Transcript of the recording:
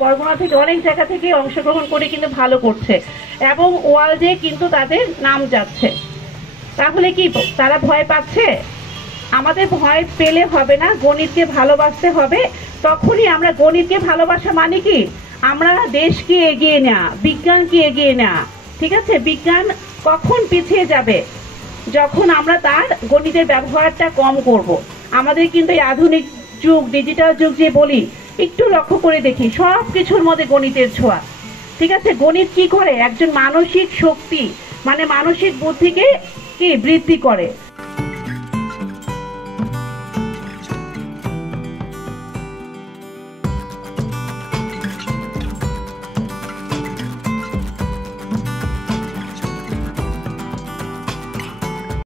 বরগুনা থেকে অনেক জায়গা থেকে অংশগ্রহণ করে কিন্তু ভালো করছে এবং ওয়ার্ল্ডে কিন্তু তাদের নাম যাচ্ছে। তাহলে কি তারা ভয় পাচ্ছে? আমাদের ভয় পেলে হবে না, গণিতকে ভালোবাসতে হবে। তখনই আমরা গণিতকে ভালোবাসা মানে কি আমরা দেশকে এগিয়ে নেওয়া, বিজ্ঞানকে এগিয়ে নেওয়া। ঠিক আছে, বিজ্ঞান কখন পিছিয়ে যাবে? যখন আমরা তার গণিতের ব্যবহারটা কম করব। আমাদের কিন্তু এই আধুনিক যুগ, ডিজিটাল যুগ যে বলি, একটু লক্ষ্য করে দেখি সব কিছুর মধ্যে গণিতের ছোঁয়া। ঠিক আছে, গণিত কি করে? একজন মানসিক শক্তি মানে মানসিক বুদ্ধিকে কি বৃদ্ধি করে।